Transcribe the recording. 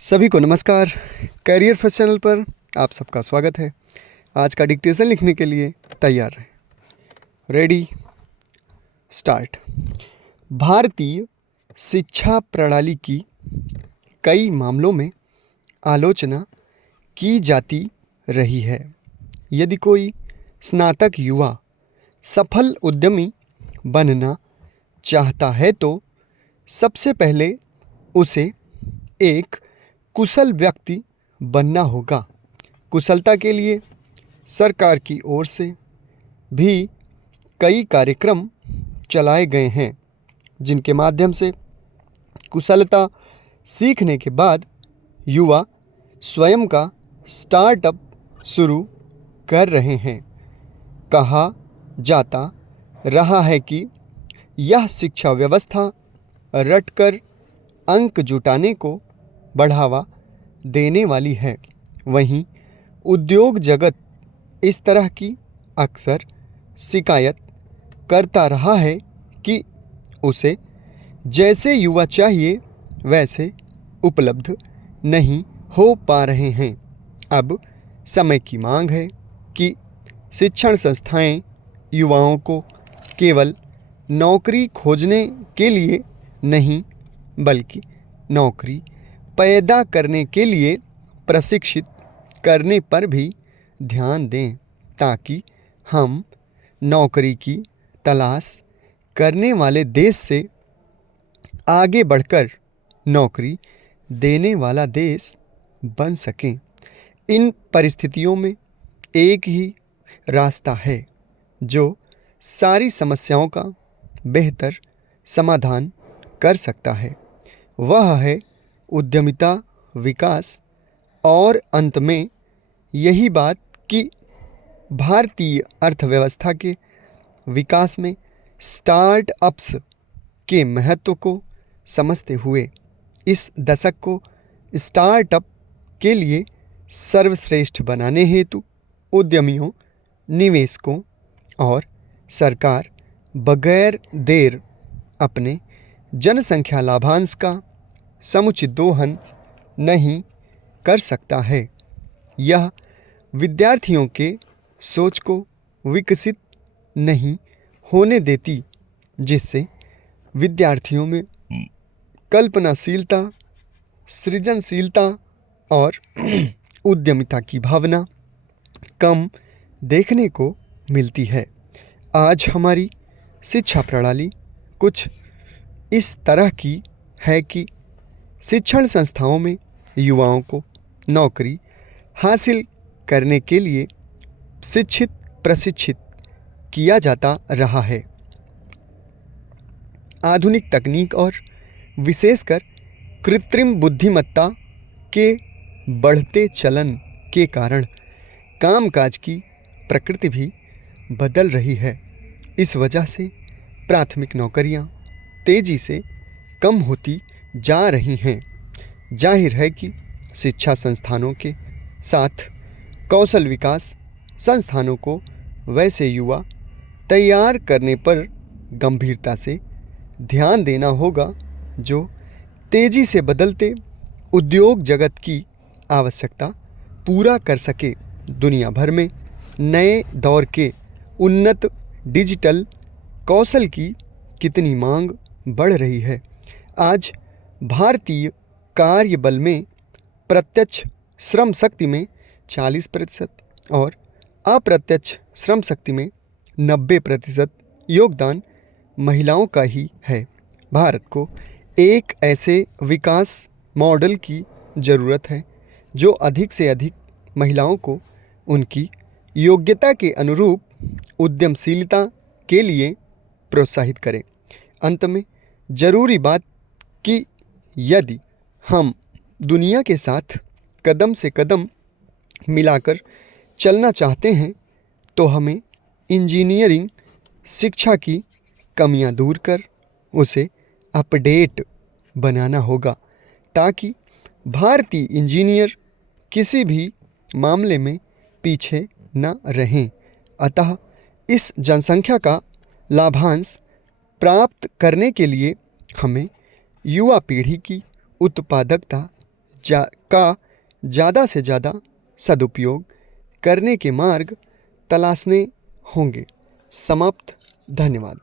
सभी को नमस्कार। करियर फर्स्ट चैनल पर आप सबका स्वागत है। आज का डिक्टेशन लिखने के लिए तैयार रहें। Ready, start. भारतीय शिक्षा प्रणाली की कई मामलों में आलोचना की जाती रही है। यदि कोई स्नातक युवा सफल उद्यमी बनना चाहता है तो सबसे पहले उसे एक कुशल व्यक्ति बनना होगा। कुशलता के लिए सरकार की ओर से भी कई कार्यक्रम चलाए गए हैं, जिनके माध्यम से कुशलता सीखने के बाद युवा स्वयं का स्टार्टअप शुरू कर रहे हैं। कहा जाता रहा है कि यह शिक्षा व्यवस्था रटकर अंक जुटाने को बढ़ावा देने वाली है। वहीं उद्योग जगत इस तरह की अक्सर शिकायत करता रहा है कि उसे जैसे युवा चाहिए वैसे उपलब्ध नहीं हो पा रहे हैं। अब समय की मांग है कि शिक्षण संस्थाएं युवाओं को केवल नौकरी खोजने के लिए नहीं बल्कि नौकरी पैदा करने के लिए प्रशिक्षित करने पर भी ध्यान दें, ताकि हम नौकरी की तलाश करने वाले देश से आगे बढ़कर नौकरी देने वाला देश बन सकें। इन परिस्थितियों में एक ही रास्ता है जो सारी समस्याओं का बेहतर समाधान कर सकता है। वह है उद्यमिता विकास। और अंत में यही बात कि भारतीय अर्थव्यवस्था के विकास में स्टार्टअप्स के महत्व को समझते हुए इस दशक को स्टार्टअप के लिए सर्वश्रेष्ठ बनाने हेतु उद्यमियों, निवेशकों और सरकार बगैर देर अपने जनसंख्या लाभांश का समुचित दोहन नहीं कर सकता है। यह विद्यार्थियों के सोच को विकसित नहीं होने देती, जिससे विद्यार्थियों में कल्पनाशीलता, सृजनशीलता और उद्यमिता की भावना कम देखने को मिलती है। आज हमारी शिक्षा प्रणाली कुछ इस तरह की है कि शिक्षण संस्थाओं में युवाओं को नौकरी हासिल करने के लिए प्रशिक्षित किया जाता रहा है। आधुनिक तकनीक और विशेषकर कृत्रिम बुद्धिमत्ता के बढ़ते चलन के कारण कामकाज की प्रकृति भी बदल रही है। इस वजह से प्राथमिक नौकरियां तेजी से कम होती जा रही हैं। जाहिर है कि शिक्षा संस्थानों के साथ कौशल विकास संस्थानों को वैसे युवा तैयार करने पर गंभीरता से ध्यान देना होगा जो तेजी से बदलते उद्योग जगत की आवश्यकता पूरा कर सके। दुनिया भर में नए दौर के उन्नत डिजिटल कौशल की कितनी मांग बढ़ रही है। आज भारतीय कार्य बल में प्रत्यक्ष श्रम शक्ति में 40% और अप्रत्यक्ष श्रम शक्ति में 90% योगदान महिलाओं का ही है। भारत को एक ऐसे विकास मॉडल की ज़रूरत है जो अधिक से अधिक महिलाओं को उनकी योग्यता के अनुरूप उद्यमशीलता के लिए प्रोत्साहित करे। अंत में जरूरी बात कि यदि हम दुनिया के साथ कदम से कदम मिलाकर चलना चाहते हैं तो हमें इंजीनियरिंग शिक्षा की कमियां दूर कर उसे अपडेट बनाना होगा, ताकि भारतीय इंजीनियर किसी भी मामले में पीछे न रहें। अतः इस जनसंख्या का लाभांश प्राप्त करने के लिए हमें युवा पीढ़ी की उत्पादकता का ज़्यादा से ज़्यादा सदुपयोग करने के मार्ग तलाशने होंगे। समाप्त। धन्यवाद।